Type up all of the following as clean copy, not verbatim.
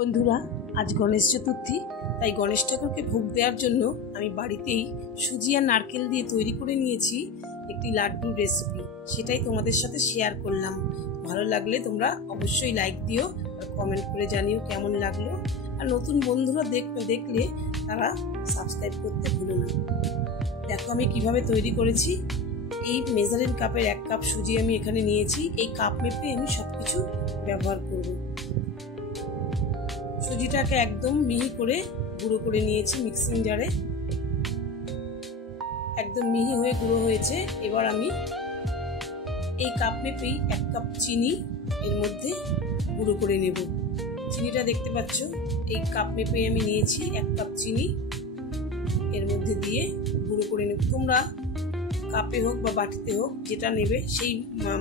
বন্ধুরা, আজ গণেশ চতুর্থী, তাই গণেশ ঠাকুরকে ভোগ দেওয়ার জন্য আমি বাড়িতেই সুজি আর নারকেল দিয়ে তৈরি করে নিয়েছি একটি লাড্ডুর রেসিপি। সেটাই তোমাদের সাথে শেয়ার করলাম। ভালো লাগলে তোমরা অবশ্যই লাইক দিও আর কমেন্ট করে জানিও কেমন লাগলো। আর নতুন বন্ধুরা দেখলে তারা সাবস্ক্রাইব করতে ভুলো না। দেখো আমি কিভাবে তৈরি করেছি। এই মেজারিং কাপের 1 কাপ সুজি আমি এখানে নিয়েছি। এই কাপ মেপে আমি সবকিছু ব্যবহার করব। সুজিটাকে একদম মিহি করে গুঁড়ো করে নিয়েছি মিক্সিং জারে। একদম মিহি হয়ে গুঁড়ো হয়েছে। এবার আমি এই কাপ মেপেই 1 কাপ চিনি এর মধ্যে গুঁড়ো করে নেব। চিনিটা দেখতে পাচ্ছ, এই কাপ মেপেই আমি নিয়েছি 1 কাপ চিনি এর মধ্যে দিয়ে গুঁড়ো করে নেব। তোমরা কাপে হোক বা বাটিতে হোক যেটা নেবে সেই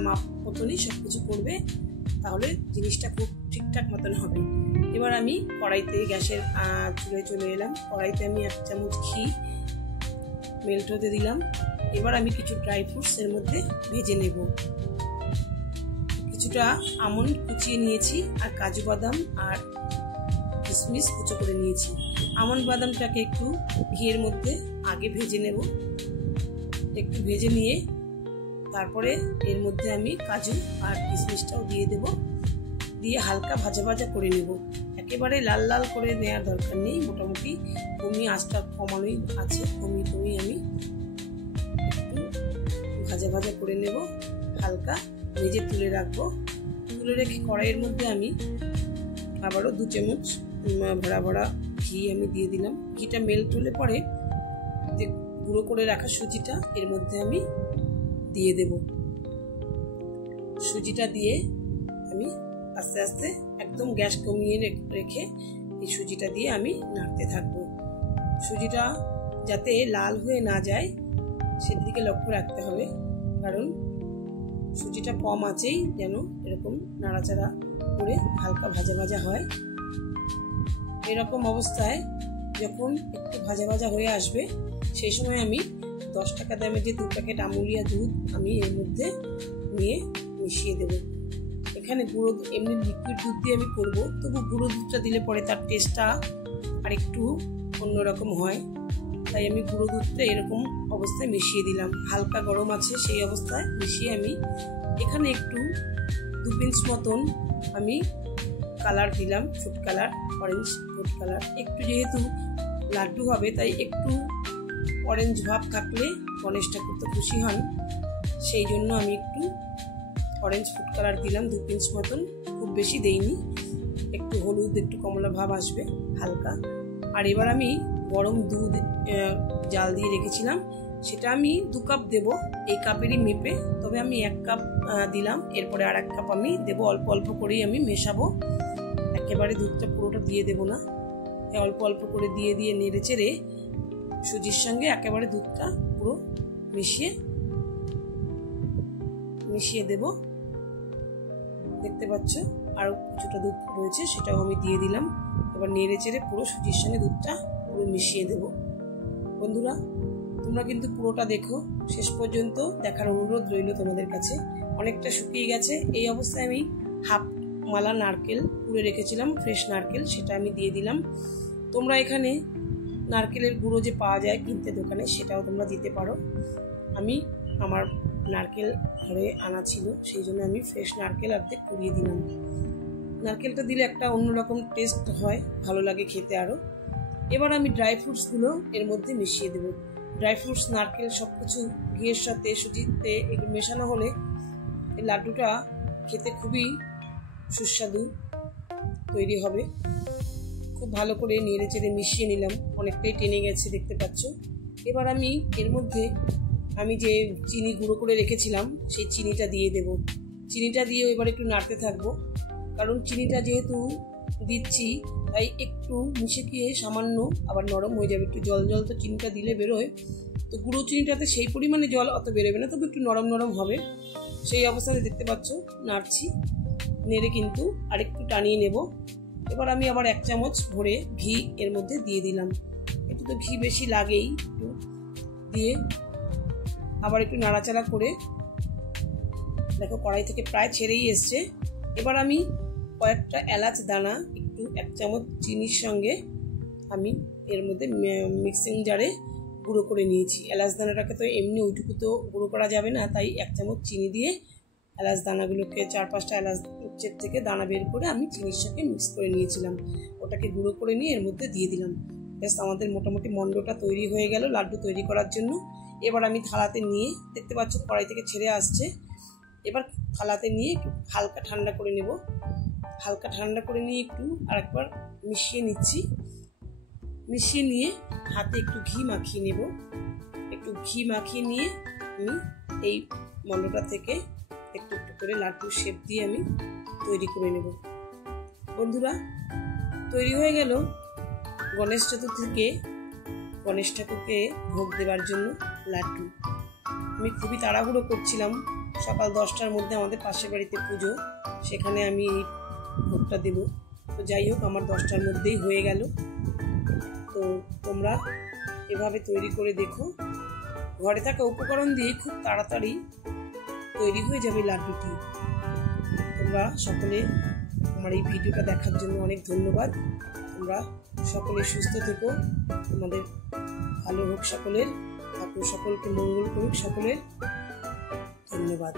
মাপ মতনই সবকিছু করবে, তাহলে জিনিসটা খুব ঠিকঠাক মতন হবে। এবার আমি কড়াইতে গ্যাসের চুলায় চলে এলাম। কড়াইতে আমি 1 চামচ ঘি মেল্ট হতে দিলাম। এবার আমি কিছু ড্রাই ফ্রুটস এর মধ্যে ভেজে নেব। কিছুটা আমন্ড কুচিয়ে নিয়েছি আর কাজু বাদাম আর কিশমিশ কুচো করে নিয়েছি। আমন্ড বাদামটাকে একটু ঘিয়ের মধ্যে আগে ভেজে নেব। একটু ভেজে নিয়ে তারপরে এর মধ্যে আমি কাজু আর কিশমিশটাও দিয়ে দেব। দিয়ে হালকা ভাজা ভাজা করে নেব। একেবারে লাল লাল করে নেওয়ার দরকার নেই, মোটামুটি আঁচটা কমানোই আছে। আমি একটু ভাজা ভাজা করে নেব, হালকা ভেজে তুলে রাখবো। তুলে রেখে কড়াইয়ের মধ্যে আমি আবারও 2 চামচ ভরা ভরা ঘি আমি দিয়ে দিলাম। ঘিটা মেল্ট হলে পরে গুঁড়ো করে রাখা সুজিটা এর মধ্যে আমি দিয়ে দেব। সুজিটা দিয়ে আমি আস্তে আস্তে একদম গ্যাস কমিয়ে রেখে এই সুজিটা দিয়ে আমি নাড়তে থাকবো। সুজিটা যাতে লাল হয়ে না যায় সেদিকে লক্ষ্য রাখতে হবে, কারণ সুজিটা কম আছেই যেন এরকম নাড়াচাড়া করে হালকা ভাজা ভাজা হয়। এরকম অবস্থায় যখন একটু ভাজা ভাজা হয়ে আসবে সেই সময় আমি 10 টাকা দামের যে 2 প্যাকেট আমুলিয়া দুধ আমি এর মধ্যে নিয়ে মিশিয়ে দেব। এখানে গুঁড়ো এমনি লিকুইড দুধ দিয়ে আমি করব, তবু গুঁড়ো দুধটা দিলে পরে তার টেস্টটা আর একটু অন্যরকম হয়। তাই আমি গুঁড়ো দুধটা এরকম অবস্থায় মিশিয়ে দিলাম। হালকা গরম আছে সেই অবস্থায় মিশিয়ে আমি এখানে একটু 2 পিঞ্চ মতন আমি কালার দিলাম, food colour, orange food colour. একটু যেহেতু লাড্ডু হবে তাই একটু অরেঞ্জ ভাব থাকলে গণেশ ঠাকুর তো খুশি হন, সেই জন্য আমি একটু অরেঞ্জ ফুড কালার দিলাম 2 পিঞ্চ মতন, খুব বেশি দেইনি। একটু হলুদ, একটু কমলা ভাব আসবে হালকা। আর এবার আমি গরম দুধ জাল দিয়ে রেখেছিলাম, সেটা আমি 2 কাপ দেব এই কাপেরই মেপে। তবে আমি 1 কাপ দিলাম, এরপরে আর 1 কাপ আমি দেব। অল্প অল্প করেই আমি মেশাবো, একেবারে দুধটা পুরোটা দিয়ে দেব না। অল্প অল্প করে দিয়ে দিয়ে নেড়ে চেড়ে সুজির সঙ্গে একেবারে দুধটা পুরো মিশিয়ে দেব। দেখতে পাচ্ছ আরো কিছুটা দুধ রয়েছে, সেটাও আমি দিয়ে দিলাম। এবার নেড়ে চেড়ে পুরো সুজির সঙ্গে দুধটা পুরো মিশিয়ে দেব। বন্ধুরা, তোমরা কিন্তু পুরোটা দেখো, শেষ পর্যন্ত দেখার অনুরোধ রইল তোমাদের কাছে। অনেকটা শুকিয়ে গেছে। এই অবস্থায় আমি হাফ মালা নারকেল পুড়ে রেখেছিলাম, ফ্রেশ নারকেল, সেটা আমি দিয়ে দিলাম। তোমরা এখানে নারকেলের গুঁড়ো যে পাওয়া যায় কিনতে দোকানে, সেটাও তোমরা দিতে পারো। আমার নারকেল ঘরে আনা ছিল, সেই জন্য আমি ফ্রেশ নারকেল অর্ধেক কুড়িয়ে দিলাম। নারকেলটা দিলে একটা অন্যরকম টেস্ট হয়, ভালো লাগে খেতে আরো। এবার আমি ড্রাই ফ্রুটসগুলো এর মধ্যে মিশিয়ে দেব। ড্রাই ফ্রুটস, নারকেল সবকিছু ঘিয়ের সাথে সুজিতে একটু মেশানো হলে এই লাড্ডুটা খেতে খুবই সুস্বাদু তৈরি হবে। খুব ভালো করে নেড়ে চেড়ে মিশিয়ে নিলাম, অনেকটাই টেনে গেছে দেখতে পাচ্ছ। এবার আমি এর মধ্যে আমি যে চিনি গুঁড়ো করে রেখেছিলাম সেই চিনিটা দিয়ে দেব। চিনিটা দিয়ে এবার একটু নাড়তে থাকবো, কারণ চিনিটা যেহেতু দিচ্ছি তাই একটু মিশে গিয়ে সামান্য আবার নরম হয়ে যাবে। একটু জল জল তো চিনিটা দিলে বেরোয়, তো গুঁড়ো চিনিটাতে সেই পরিমাণে জল অত বেরোবে না, তবে একটু নরম নরম হবে। সেই অবস্থায় দেখতে পাচ্ছ নাড়ছি, নেড়ে কিন্তু আরেকটু টানিয়ে নেব। এবার আমি আবার 1 চামচ ভরে ঘি এর মধ্যে দিয়ে দিলাম। একটু তো ঘি বেশি লাগেই, একটু দিয়ে আবার একটু নাড়াচাড়া করে দেখো কড়াই থেকে প্রায় ছেড়েই এসছে। এবার আমি কয়েকটা এলাচ দানা একটু এক চামচ চিনির সঙ্গে আমি এর মধ্যে মিক্সিং জারে গুঁড়ো করে নিয়েছি। এলাচ দানাটাকে তো এমনি ওইটুকু তো গুঁড়ো করা যাবে না, তাই এক চামচ চিনি দিয়ে এলাচ দানাগুলোকে 4-5টা এলাচের থেকে দানা বের করে আমি চিনির সঙ্গে মিক্স করে নিয়েছিলাম। ওটাকে গুঁড়ো করে নিয়ে এর মধ্যে দিয়ে দিলাম। ব্যাস আমাদের মোটামুটি মন্ডটা তৈরি হয়ে গেল লাড্ডু তৈরি করার জন্য। এবার আমি থালাতে নিয়ে, দেখতে পাচ্ছ কড়াই থেকে ছেড়ে আসছে, এবার থালাতে নিয়ে একটু হালকা ঠান্ডা করে নেব। হালকা ঠান্ডা করে নিয়ে একটু আরেকবার মিশিয়ে নিচ্ছি। মিশিয়ে নিয়ে হাতে একটু ঘি মাখিয়ে নেব। একটু ঘি মাখিয়ে নিয়ে আমি এই মন্ডটা থেকে একটু একটু করে লাড্ডুর শেপ দিয়ে আমি তৈরি করে নেব। বন্ধুরা, তৈরি হয়ে গেল গণেশ চতুর্থীকে গণেশ ঠাকুরকে ভোগ দেওয়ার জন্য লাড্ডু। আমি খুবই তাড়াহুড়ো করছিলাম, সকাল 10টার মধ্যে আমাদের পাশের বাড়িতে পুজো, সেখানে আমি এই ভোগটা দেব। তো যাই হোক, আমার 10টার মধ্যেই হয়ে গেল। তো তোমরা এভাবে তৈরি করে দেখো, ঘরে থাকা উপকরণ দিয়ে খুব তাড়াতাড়ি তৈরি হয়ে যাবে লাড্ডুটি। তোমরা সকলে আমার এই ভিডিওটা দেখার জন্য অনেক ধন্যবাদ। তোমরা সকলে সুস্থ থেকো, তোমাদের ভালো হোক সকলের, ঠাকুর সকলকে মঙ্গল করুক সকলের। ধন্যবাদ।